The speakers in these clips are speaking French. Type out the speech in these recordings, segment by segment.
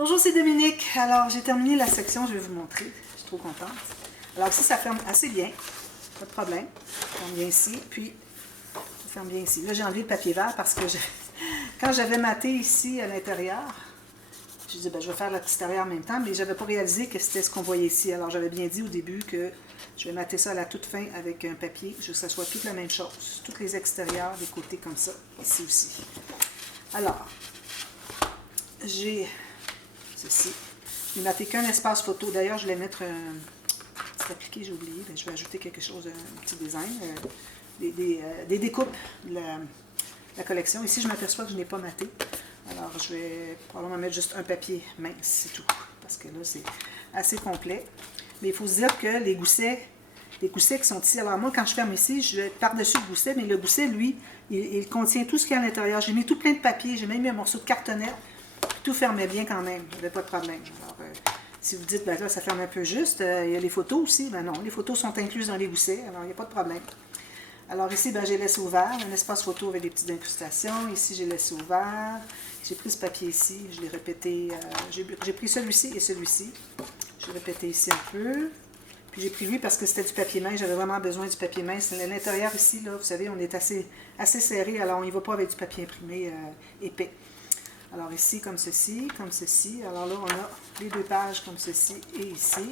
Bonjour, c'est Dominique. Alors, j'ai terminé la section, je vais vous montrer. Je suis trop contente. Alors ici, ça ferme assez bien. Pas de problème. Ça ferme bien ici, puis ça ferme bien ici. Là, j'ai enlevé le papier vert parce que quand j'avais maté ici à l'intérieur, je disais, ben, je vais faire l'extérieur en même temps, mais je n'avais pas réalisé que c'était ce qu'on voyait ici. Alors, j'avais bien dit au début que je vais mater ça à la toute fin avec un papier, que ça soit toute la même chose. Tous les extérieurs, des côtés comme ça, ici aussi. Alors, j'ai ceci. Il n'a qu'un espace photo. D'ailleurs, je vais mettre un petit appliqué, j'ai oublié. Je vais ajouter quelque chose, un petit design, des découpes de la collection. Ici, je m'aperçois que je n'ai pas maté. Alors, je vais probablement mettre juste un papier mince, c'est tout. Parce que là, c'est assez complet. Mais il faut se dire que les goussets qui sont ici. Alors, moi, quand je ferme ici, je vais par-dessus le gousset, mais le gousset, lui, il contient tout ce qu'il y a à l'intérieur. J'ai mis tout plein de papier, j'ai même mis un morceau de cartonnette. Tout fermait bien quand même, il n'y avait pas de problème. Alors, si vous dites, ben là, ça ferme un peu juste, il y a les photos aussi, ben non, les photos sont incluses dans les goussets, alors il n'y a pas de problème. Alors ici, ben, j'ai laissé ouvert, un espace photo avec des petites incrustations. Ici, j'ai laissé ouvert. J'ai pris ce papier ici, je l'ai répété, j'ai pris celui-ci et celui-ci. J'ai répété ici un peu. Puis j'ai pris lui parce que c'était du papier mince, j'avais vraiment besoin du papier mince. À l'intérieur ici, là, vous savez, on est assez serré, alors on n'y va pas avec du papier imprimé épais. Alors ici, comme ceci. Alors là, on a les deux pages comme ceci et ici.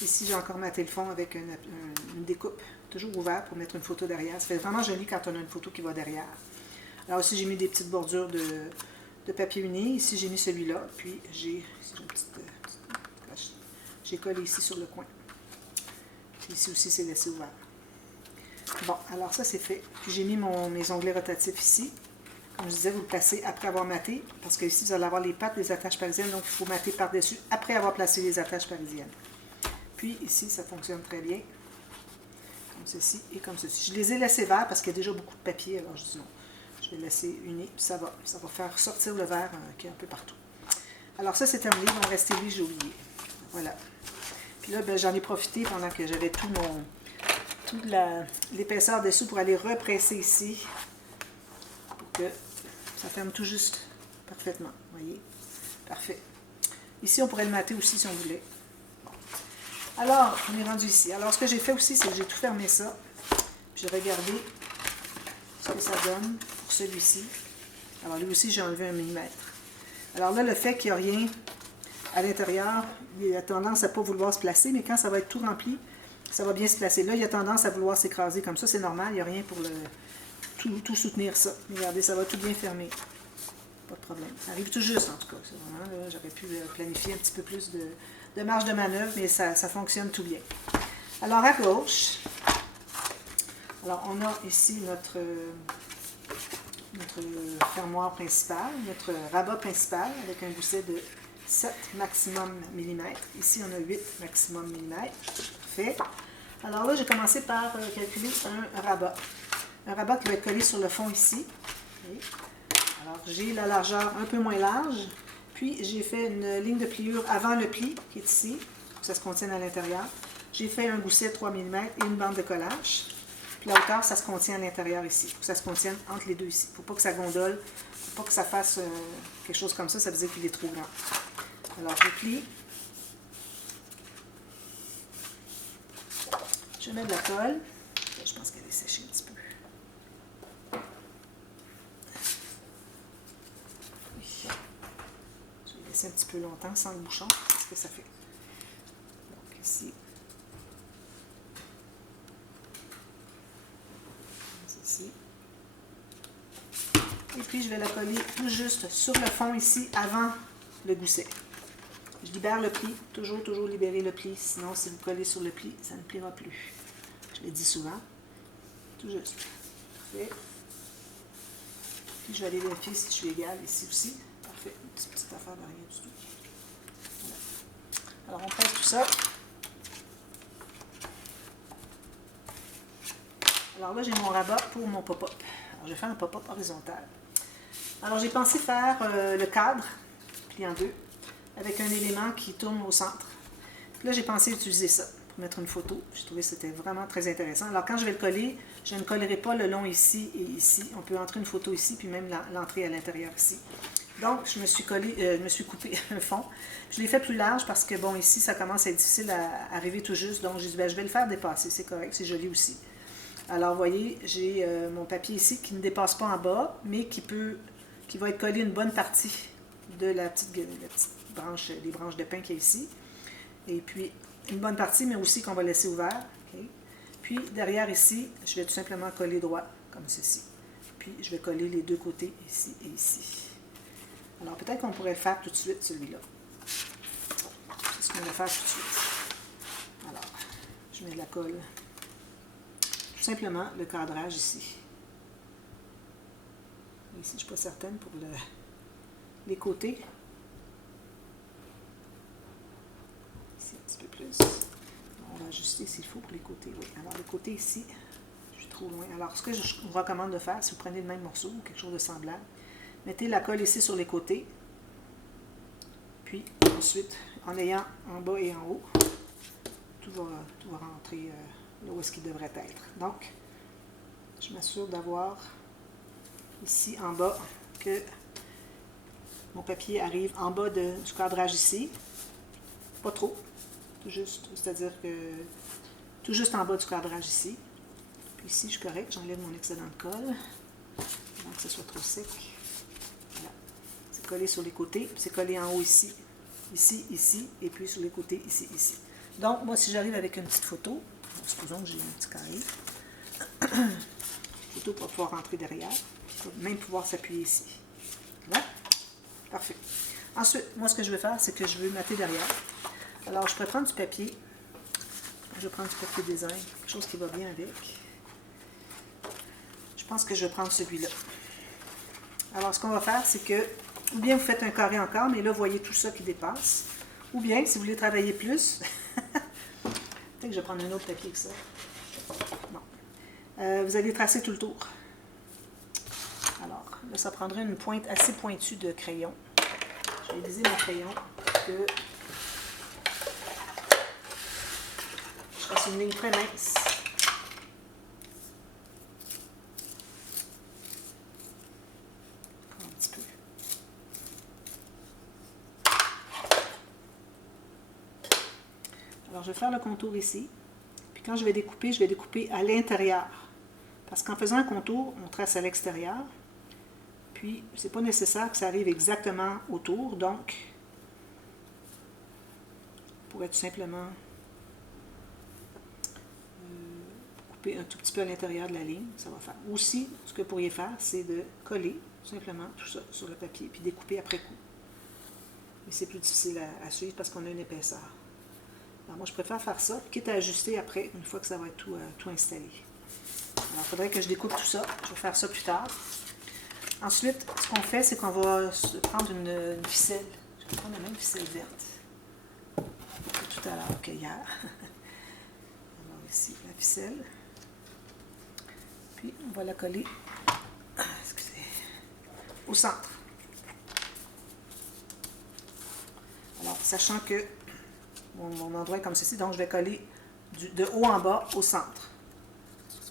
Ici, j'ai encore maté le fond avec une découpe, toujours ouverte pour mettre une photo derrière. Ça fait vraiment joli quand on a une photo qui va derrière. Alors ici, j'ai mis des petites bordures de papier uni. Ici, j'ai mis celui-là. Puis, j'ai collé ici sur le coin. Puis ici aussi, c'est laissé ouvert. Bon, alors ça, c'est fait. Puis, j'ai mis mes onglets rotatifs ici. Comme je disais, vous le placez après avoir maté, parce que ici, vous allez avoir les pattes des attaches parisiennes, donc il faut mater par-dessus après avoir placé les attaches parisiennes. Puis ici, ça fonctionne très bien, comme ceci et comme ceci. Je les ai laissés verts parce qu'il y a déjà beaucoup de papier, alors je dis non. Je vais laisser unis, puis ça va faire sortir le vert qui est un peu partout. Alors ça, c'est terminé, il va me rester lui, j'ai oublié. Voilà. Puis là, ben, j'en ai profité pendant que j'avais toute l'épaisseur dessous pour aller represser ici, que ça ferme tout juste parfaitement, voyez, parfait. Ici, on pourrait le mater aussi si on voulait. Bon. Alors, on est rendu ici. Alors, ce que j'ai fait aussi, c'est que j'ai tout fermé ça, puis j'ai regardé ce que ça donne pour celui-ci. Alors, lui aussi, j'ai enlevé 1 mm. Alors là, le fait qu'il n'y a rien à l'intérieur, il a tendance à ne pas vouloir se placer, mais quand ça va être tout rempli, ça va bien se placer. Là, il a tendance à vouloir s'écraser comme ça, c'est normal, il n'y a rien pour tout soutenir ça. Regardez, ça va tout bien fermer. Pas de problème. Ça arrive tout juste, en tout cas. J'aurais pu planifier un petit peu plus de marge de manœuvre, mais ça fonctionne tout bien. Alors, à gauche, alors on a ici notre fermoir principal, notre rabat principal, avec un gousset de 7 maximum millimètres. Ici, on a 8 maximum millimètres. Parfait. Alors là, j'ai commencé par calculer un rabat. Un rabat qui va être collé sur le fond ici. Okay. Alors, j'ai la largeur un peu moins large. Puis, j'ai fait une ligne de pliure avant le pli, qui est ici, pour que ça se contienne à l'intérieur. J'ai fait un gousset de 3 mm et une bande de collage. Puis, la hauteur, ça se contient à l'intérieur ici. Il faut que ça se contienne entre les deux ici. Il ne faut pas que ça gondole. Il ne faut pas que ça fasse quelque chose comme ça. Ça veut dire qu'il est trop grand. Alors, je plie. Je mets de la colle. Je pense qu'elle est séchée un petit peu. Un petit peu longtemps sans le bouchon, c'est ce que ça fait. Donc ici, ici. Et puis je vais la coller tout juste sur le fond ici avant le gousset. Je libère le pli, toujours libérer le pli, sinon si vous collez sur le pli, ça ne pliera plus. Je l'ai dit souvent. Tout juste. Parfait. Puis je vais aller vérifier si je suis égale ici aussi. Parfait. Une petite affaire de rien du tout. Voilà. Alors on pèse tout ça. Alors là, j'ai mon rabat pour mon pop-up. Alors je vais faire un pop-up horizontal. Alors j'ai pensé faire le cadre, plié en deux, avec un élément qui tourne au centre. Puis là, j'ai pensé utiliser ça pour mettre une photo. J'ai trouvé que c'était vraiment très intéressant. Alors quand je vais le coller, je ne collerai pas le long ici et ici. On peut entrer une photo ici, puis même l'entrer à l'intérieur ici. Donc, je me suis coupé un fond. Je l'ai fait plus large parce que, bon, ici, ça commence à être difficile à arriver tout juste. Donc, je dis, ben, je vais le faire dépasser. C'est correct, c'est joli aussi. Alors, vous voyez, j'ai mon papier ici qui ne dépasse pas en bas, mais qui va être collé une bonne partie de la petite branche, des branches de pin qu'il y a ici. Et puis, une bonne partie, mais aussi qu'on va laisser ouvert. Okay. Puis, derrière ici, je vais tout simplement coller droit, comme ceci. Puis, je vais coller les deux côtés, ici et ici. Alors, peut-être qu'on pourrait le faire tout de suite, celui-là. C'est ce qu'on va faire tout de suite. Alors, je mets de la colle. Tout simplement, le cadrage ici. Ici, je ne suis pas certaine pour les côtés. Ici, un petit peu plus. On va ajuster s'il faut pour les côtés. Oui, alors les côtés ici, je suis trop loin. Alors, ce que je vous recommande de faire, si vous prenez le même morceau ou quelque chose de semblable, mettez la colle ici sur les côtés. Puis, ensuite, en ayant en bas et en haut, tout va rentrer là où est-ce qu'il devrait être. Donc, je m'assure d'avoir ici en bas que mon papier arrive en bas du cadrage ici. Pas trop, tout juste, c'est-à-dire que tout juste en bas du cadrage ici. Puis ici, je suis correct, j'enlève mon excédent de colle, avant que ce soit trop sec. Voilà. C'est collé sur les côtés, c'est collé en haut ici, ici, ici, et puis sur les côtés ici, ici. Donc, moi, si j'arrive avec une petite photo, supposons que j'ai un petit carré, photo pour pouvoir rentrer derrière, même pouvoir s'appuyer ici. Voilà. Parfait. Ensuite, moi, ce que je vais faire, c'est que je veux mater derrière. Alors, je peux prendre du papier. Je vais prendre du papier design, quelque chose qui va bien avec. Je pense que je vais prendre celui-là. Alors, ce qu'on va faire, c'est que, ou bien vous faites un carré encore, mais là, vous voyez tout ça qui dépasse. Ou bien, si vous voulez travailler plus, peut-être que je vais prendre un autre papier que ça. Bon. Vous allez tracer tout le tour. Alors, là, ça prendrait une pointe assez pointue de crayon. Je vais aiguiser mon crayon pour que je fasse une ligne très mince. Encore un petit peu. Alors, je vais faire le contour ici. Puis quand je vais découper à l'intérieur. Parce qu'en faisant un contour, on trace à l'extérieur. Puis, c'est pas nécessaire que ça arrive exactement autour. Donc, on pourrait tout simplement couper un tout petit peu à l'intérieur de la ligne. Ça va faire. Aussi, ce que vous pourriez faire, c'est de coller tout simplement tout ça sur le papier, puis découper après coup. Mais c'est plus difficile à suivre parce qu'on a une épaisseur. Alors moi, je préfère faire ça, quitte à ajuster après, une fois que ça va être tout installé. Alors, il faudrait que je découpe tout ça. Je vais faire ça plus tard. Ensuite, ce qu'on fait, c'est qu'on va prendre une ficelle. Je vais prendre la même ficelle verte que tout à l'heure, qu'hier. Alors ici, la ficelle. Puis, on va la coller au centre. Alors, sachant que mon endroit est comme ceci, donc je vais coller de haut en bas au centre.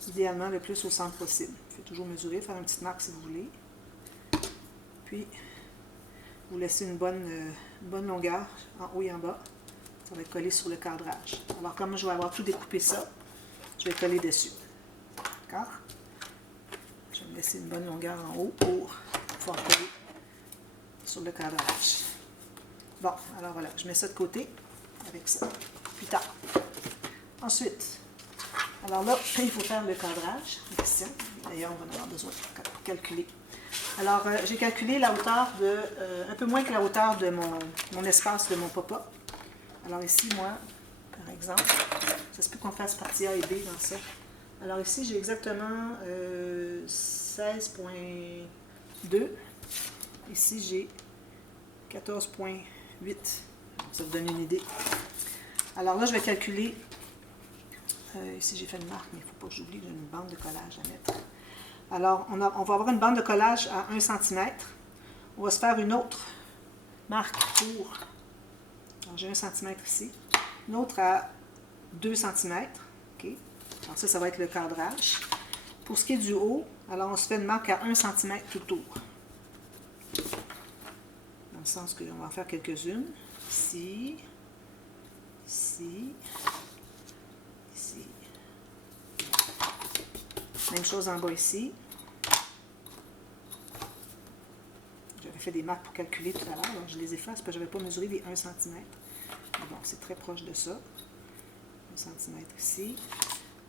Idéalement, le plus au centre possible. Il faut toujours mesurer, faire une petite marque si vous voulez. Puis, vous laissez une bonne longueur en haut et en bas. Ça va être collé sur le cadrage. Alors, comme je vais avoir tout découpé ça, je vais coller dessus. D'accord? Je vais me laisser une bonne longueur en haut pour pouvoir coller sur le cadrage. Bon, alors voilà, je mets ça de côté avec ça. Plus tard. Ensuite, alors là, il faut faire le cadrage. D'ailleurs, on va en avoir besoin pour calculer. Alors, j'ai calculé la hauteur de, un peu moins que la hauteur de mon espace de mon pop-up. Alors ici, moi, par exemple, ça se peut qu'on fasse partie A et B dans ça. Alors ici, j'ai exactement 16,2. Ici, j'ai 14,8. Ça vous donne une idée. Alors là, je vais calculer. Ici, j'ai fait une marque, mais il ne faut pas que j'oublie que j'ai une bande de collage à mettre. Alors, on va avoir une bande de collage à 1 cm. On va se faire une autre marque pour... Alors, j'ai 1 cm ici. Une autre à 2 cm. Okay. Alors ça va être le cadrage. Pour ce qui est du haut, alors on se fait une marque à 1 cm tout autour. sens qu'on va en faire quelques-unes. Ici, ici, ici. Même chose en bas ici. J'avais fait des marques pour calculer tout à l'heure, alors je les efface parce que je n'avais pas mesuré les 1 cm. Mais bon, c'est très proche de ça. 1 cm ici,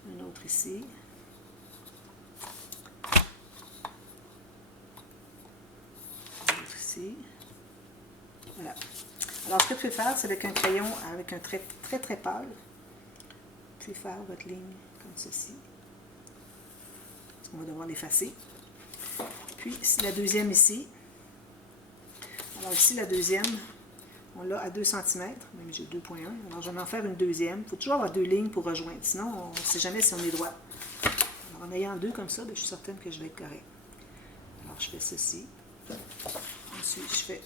un autre ici. Un autre ici. Voilà. Alors, ce que vous pouvez faire, c'est avec un crayon, avec un trait très très pâle, vous pouvez faire votre ligne comme ceci. On va devoir l'effacer. Puis, la deuxième ici. Alors ici, la deuxième, on l'a à 2 cm, même j'ai 2,1. Alors, je vais en faire une deuxième. Il faut toujours avoir 2 lignes pour rejoindre, sinon, on ne sait jamais si on est droit. Alors, en ayant 2 comme ça, bien, je suis certaine que je vais être correct. Alors, je fais ceci. Ensuite, je fais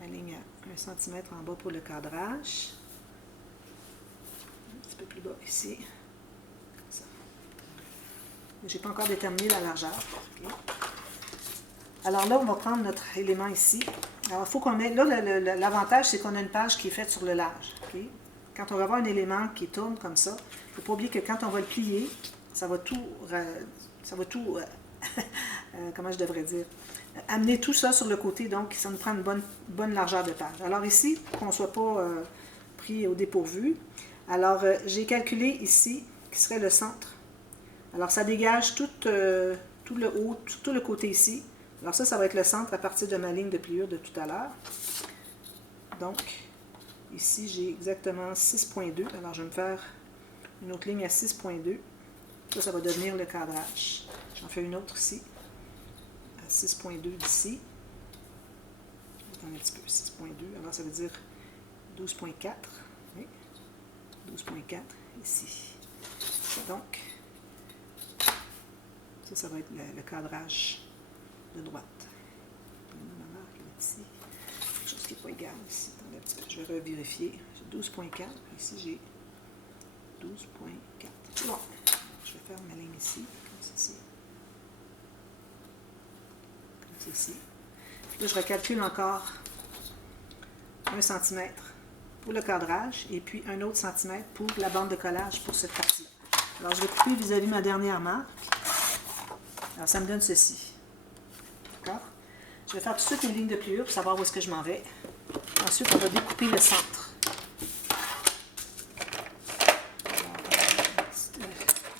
ma ligne à 1 cm en bas pour le cadrage. Un petit peu plus bas ici. Comme ça. Je n'ai pas encore déterminé la largeur. Okay. Alors là, on va prendre notre élément ici. Alors, il faut qu'on ait... Là, l'avantage, c'est qu'on a une page qui est faite sur le large. Okay? Quand on va avoir un élément qui tourne comme ça, il ne faut pas oublier que quand on va le plier, ça va tout... comment je devrais dire? Amener tout ça sur le côté, donc ça nous prend une bonne largeur de page. Alors ici, pour qu'on ne soit pas pris au dépourvu, alors j'ai calculé ici, qui serait le centre. Alors ça dégage tout le haut, tout le côté ici. Alors ça va être le centre à partir de ma ligne de pliure de tout à l'heure. Donc, ici, j'ai exactement 6,2. Alors, je vais me faire une autre ligne à 6,2. Ça va devenir le cadrage. J'en fais une autre ici, à 6,2 d'ici. Attends un petit peu, 6,2. Alors, ça veut dire 12,4. Oui, 12,4 ici. Donc, ça va être le cadrage de droite. Ma marque est ici. Quelque chose qui n'est pas égal ici. Attendez un petit peu. Je vais revérifier. J'ai 12,4. Ici, j'ai 12,4. C'est bon. Je vais faire ma ligne ici, comme ceci. Comme ceci. Là, je recalcule encore 1 cm pour le cadrage et puis un autre centimètre pour la bande de collage pour cette partie-là. Alors, je vais couper vis-à-vis ma dernière marque. Alors, ça me donne ceci. D'accord? Je vais faire tout de suite une ligne de pliure pour savoir où est-ce que je m'en vais. Ensuite, on va découper le centre. Alors,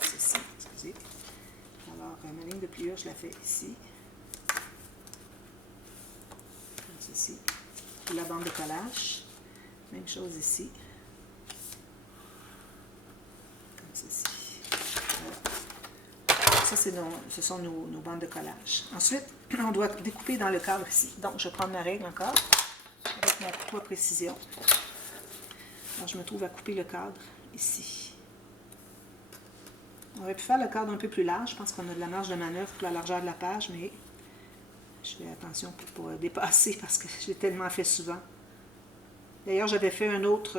ceci, excusez. Alors, ma ligne de pliure, je la fais ici. Comme ceci. Pour la bande de collage. Même chose ici. Comme ceci. Voilà. Ça, ce sont nos bandes de collage. Ensuite, on doit découper dans le cadre ici. Donc, je prends ma règle encore, avec mon couteau à précision. Alors, je me trouve à couper le cadre ici. On aurait pu faire le cadre un peu plus large. Je pense qu'on a de la marge de manœuvre pour la largeur de la page, mais je fais attention pour ne pas dépasser parce que je l'ai tellement fait souvent. D'ailleurs, j'avais fait un autre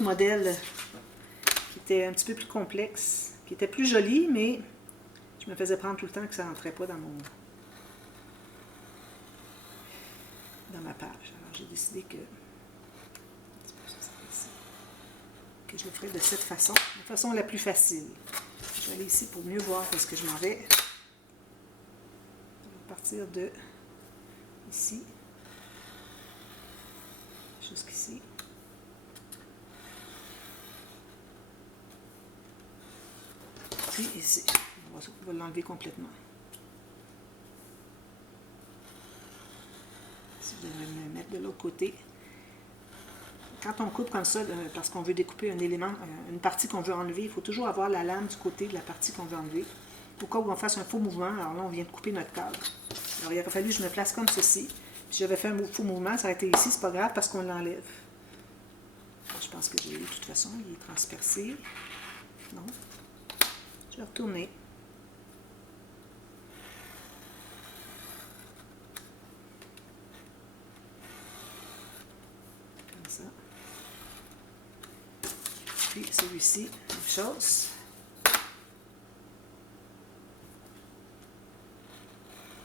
modèle qui était un petit peu plus complexe, qui était plus joli, mais je me faisais prendre tout le temps que ça n'entrait pas dans ma page. Alors j'ai décidé que je le ferais de cette façon, la façon la plus facile. Je vais aller ici pour mieux voir où est-ce que je m'en vais. À partir de ici jusqu'ici. Puis ici. On va l'enlever complètement. Ici, je devrais me mettre de l'autre côté. Quand on coupe comme ça, parce qu'on veut découper un élément, une partie qu'on veut enlever, il faut toujours avoir la lame du côté de la partie qu'on veut enlever. Au cas où on fasse un faux mouvement, alors là, on vient de couper notre cadre. Alors, il aurait fallu que je me place comme ceci. Si j'avais fait un faux mouvement, ça aurait été ici, c'est pas grave parce qu'on l'enlève. Je pense que j'ai eu de toute façon, il est transpercé. Non. Je vais retourner. Comme ça. Puis celui-ci, même chose.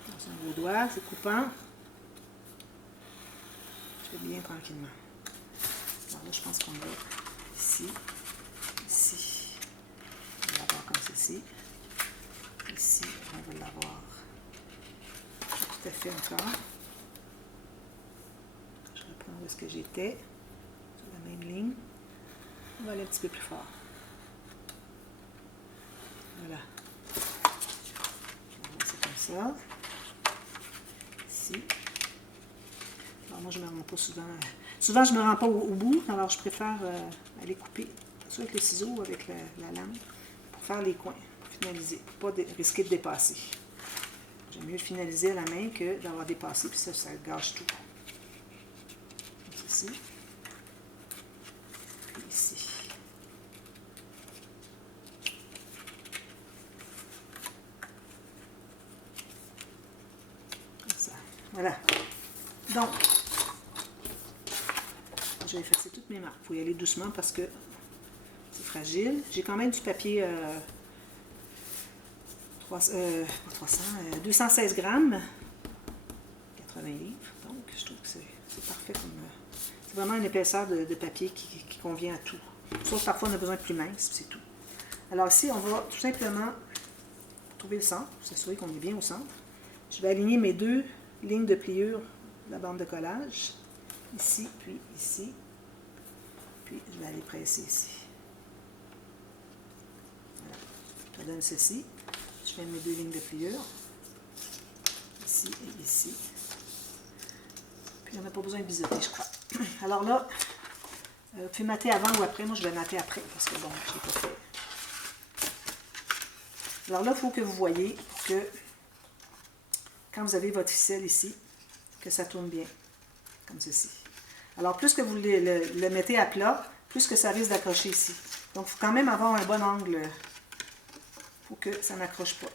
Dans un gros doigt, c'est coupant. fais bien tranquillement. Alors là, je pense qu'on va ici, ici. On va l'avoir comme ceci. Ici, on va l'avoir tout à fait encore. Je reprends où est-ce que j'étais. Sur la même ligne. On va aller un petit peu plus fort. Voilà. C'est comme ça. Ici. Alors moi, je ne me rends pas souvent. Souvent, je ne me rends pas au bout, alors je préfère aller couper, soit avec le ciseau ou avec la lame, pour faire les coins, pour finaliser, pour ne pas risquer de dépasser. J'aime mieux finaliser à la main que d'avoir dépassé, puis ça gâche tout. Donc, ici. Puis ici. Comme ça. Voilà. Donc, je vais effacer toutes mes marques. Il faut y aller doucement parce que c'est fragile. J'ai quand même du papier 216 grammes, 80 livres. Donc, je trouve que c'est parfait comme... c'est vraiment une épaisseur de papier qui convient à tout. Sauf parfois, on a besoin de plus mince, c'est tout. Alors ici, on va tout simplement trouver le centre, pour s'assurer qu'on est bien au centre. Je vais aligner mes deux lignes de pliure de la bande de collage. Ici, puis ici. Puis, je vais aller presser ici. Voilà. Ça donne ceci. Je fais mes deux lignes de pliure. Ici et ici. Puis, on n'a pas besoin de biseauter, je crois. Alors là, vous pouvez mater avant ou après. Moi, je vais mater après parce que, bon, je ne l'ai pas fait. Alors là, il faut que vous voyez pour que, quand vous avez votre ficelle ici, que ça tourne bien, comme ceci. Alors, plus que vous le mettez à plat, plus que ça risque d'accrocher ici. Donc, il faut quand même avoir un bon angle. Il faut que ça n'accroche pas.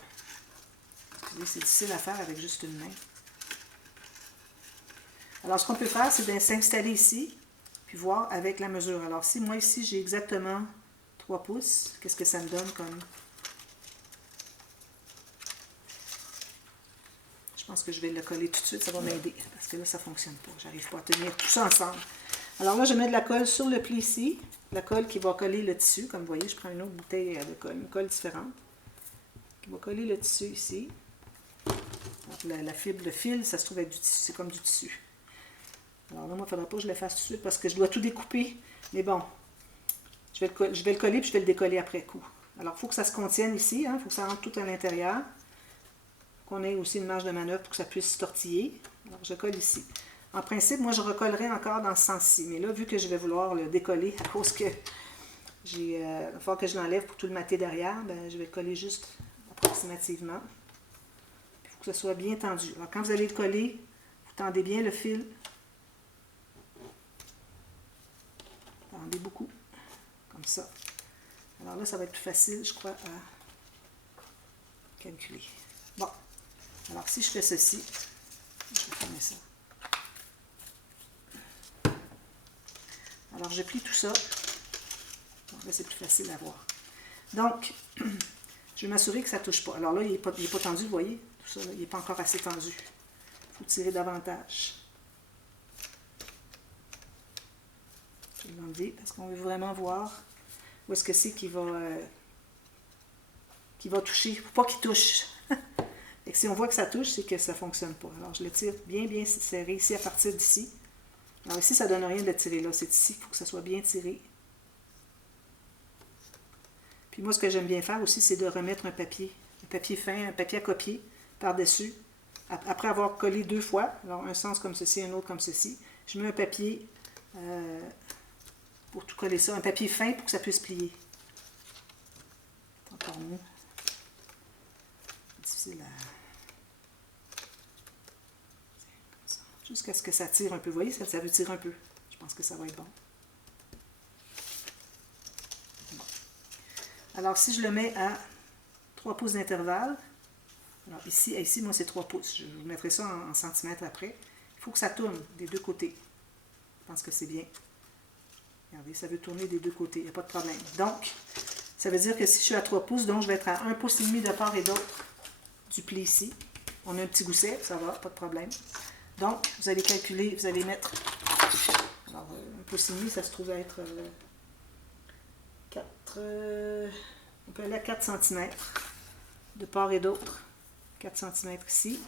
C'est difficile à faire avec juste une main. Alors, ce qu'on peut faire, c'est s'installer ici, puis voir avec la mesure. Alors, si moi, ici, j'ai exactement 3 pouces, qu'est-ce que ça me donne comme... Je pense que je vais le coller tout de suite, ça va m'aider, parce que là, ça ne fonctionne pas. Je n'arrive pas à tenir tout ça ensemble. Alors là, je mets de la colle sur le pli ici, la colle qui va coller le tissu. Comme vous voyez, je prends une autre bouteille de colle, une colle différente, qui va coller le tissu ici. Alors, la fibre, le fil, ça se trouve être du tissu, c'est comme du tissu. Alors là, moi, il ne faudra pas que je le fasse tout de suite, parce que je dois tout découper. Mais bon, je vais le coller, puis je vais le décoller après coup. Alors, il faut que ça se contienne ici, il faut que ça rentre tout à l'intérieur. Qu'on ait aussi une marge de manœuvre pour que ça puisse se tortiller. Alors, je colle ici. En principe, moi, je recollerai encore dans ce sens-ci. Mais là, vu que je vais vouloir le décoller à cause que il va falloir que je l'enlève pour tout le mater derrière, ben, je vais le coller juste approximativement. Il faut que ce soit bien tendu. Alors, quand vous allez le coller, vous tendez bien le fil. Tendez beaucoup, comme ça. Alors là, ça va être plus facile, je crois, à calculer. Bon. Alors, si je fais ceci, je vais fermer ça. Alors, je plie tout ça. Donc là, c'est plus facile à voir. Donc, je vais m'assurer que ça ne touche pas. Alors là, il n'est pas tendu, vous voyez? Tout ça, là, il n'est pas encore assez tendu. Il faut tirer davantage. Je vais l'enlever parce qu'on veut vraiment voir où est-ce que c'est qu'il va toucher. Il ne faut pas qu'il touche. Et que si on voit que ça touche, c'est que ça ne fonctionne pas. Alors, je le tire bien, bien serré ici à partir d'ici. Alors ici, ça ne donne rien de le tirer là. C'est ici qu'il faut que ça soit bien tiré. Puis moi, ce que j'aime bien faire aussi, c'est de remettre un papier fin, un papier à copier par-dessus. Après avoir collé 2 fois, alors un sens comme ceci, un autre comme ceci, je mets un papier pour tout coller ça, un papier fin pour que ça puisse plier. C'est encore mieux. Difficile à... Jusqu'à ce que ça tire un peu. Vous voyez, ça veut tirer un peu. Je pense que ça va être bon. Bon. Alors, si je le mets à 3 pouces d'intervalle, alors ici, moi, c'est 3 pouces. Je vous mettrai ça en centimètres après. Il faut que ça tourne des deux côtés. Je pense que c'est bien. Regardez, ça veut tourner des deux côtés. Il n'y a pas de problème. Donc, ça veut dire que si je suis à 3 pouces, donc je vais être à 1,5 pouce de part et d'autre du pli ici. On a un petit gousset, ça va, pas de problème. Donc, vous allez calculer, vous allez mettre Alors, un pouce et demi, ça se trouve être 4... on peut aller à 4 cm de part et d'autre. 4 cm ici.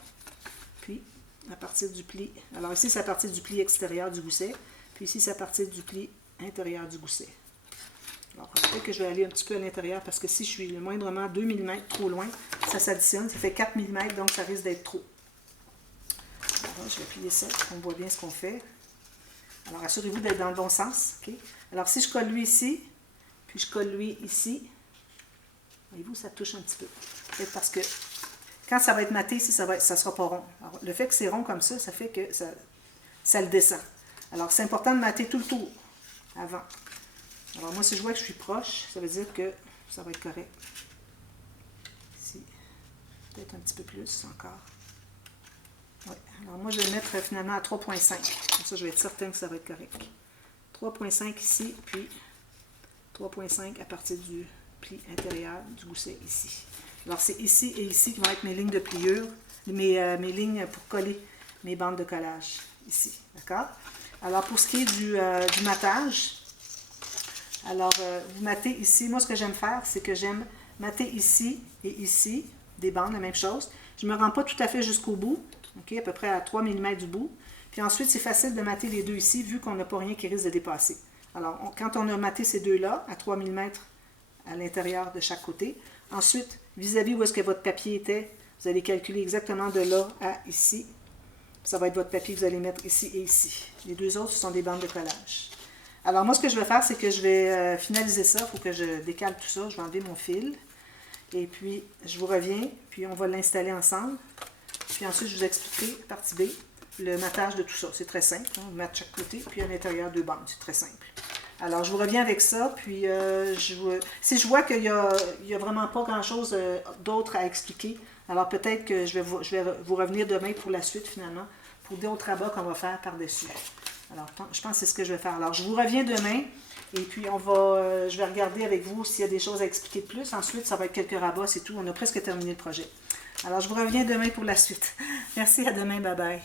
Puis, à partir du pli. Alors ici, c'est à partir du pli extérieur du gousset. Puis ici, c'est à partir du pli intérieur du gousset. Alors, peut-être que je vais aller un petit peu à l'intérieur parce que si je suis le moindrement 2 mm trop loin, ça s'additionne. Ça fait 4 mm, donc ça risque d'être trop. Alors, je vais plier ça pour qu'on voit bien ce qu'on fait. Alors, assurez-vous d'être dans le bon sens. Okay? Alors, si je colle lui ici, puis je colle lui ici, voyez-vous, ça touche un petit peu. Peut-être parce que quand ça va être maté ici, ça ne sera pas rond. Alors, le fait que c'est rond comme ça fait que ça le descend. Alors, c'est important de mater tout le tour avant. Alors, moi, si je vois que je suis proche, ça veut dire que ça va être correct. Ici, peut-être un petit peu plus encore. Oui. Alors, moi, je vais le mettre finalement à 3,5. Comme ça, je vais être certain que ça va être correct. 3,5 ici, puis 3,5 à partir du pli intérieur du gousset ici. Alors, c'est ici et ici qui vont être mes lignes de pliure, mes lignes pour coller mes bandes de collage, ici, d'accord? Alors, pour ce qui est du matage, alors, vous matez ici. Moi, ce que j'aime faire, c'est que j'aime mater ici et ici, des bandes, la même chose. Je ne me rends pas tout à fait jusqu'au bout, okay, à peu près à 3 mm du bout. Puis ensuite, c'est facile de mater les deux ici, vu qu'on n'a pas rien qui risque de dépasser. Alors, quand on a maté ces deux-là, à 3 mm à l'intérieur de chaque côté, ensuite, vis-à-vis où est-ce que votre papier était, vous allez calculer exactement de là à ici. Ça va être votre papier que vous allez mettre ici et ici. Les deux autres, ce sont des bandes de collage. Alors, moi, ce que je vais faire, c'est que je vais finaliser ça. Il faut que je décale tout ça. Je vais enlever mon fil. Et puis, je vous reviens. Puis, on va l'installer ensemble. Puis ensuite, je vous expliquerai, partie B, le matage de tout ça. C'est très simple. Hein? On met de chaque côté. Puis, à l'intérieur, deux bandes. C'est très simple. Alors, je vous reviens avec ça. Puis, si je vois qu'il n'y a vraiment pas grand-chose d'autre à expliquer, alors peut-être que je vais vous revenir demain pour la suite, finalement, pour d'autres rabats qu'on va faire par-dessus. Alors, je pense que c'est ce que je vais faire. Alors, je vous reviens demain. Et puis, je vais regarder avec vous s'il y a des choses à expliquer de plus. Ensuite, ça va être quelques rabats, c'est tout. On a presque terminé le projet. Alors, je vous reviens demain pour la suite. Merci, à demain. Bye bye.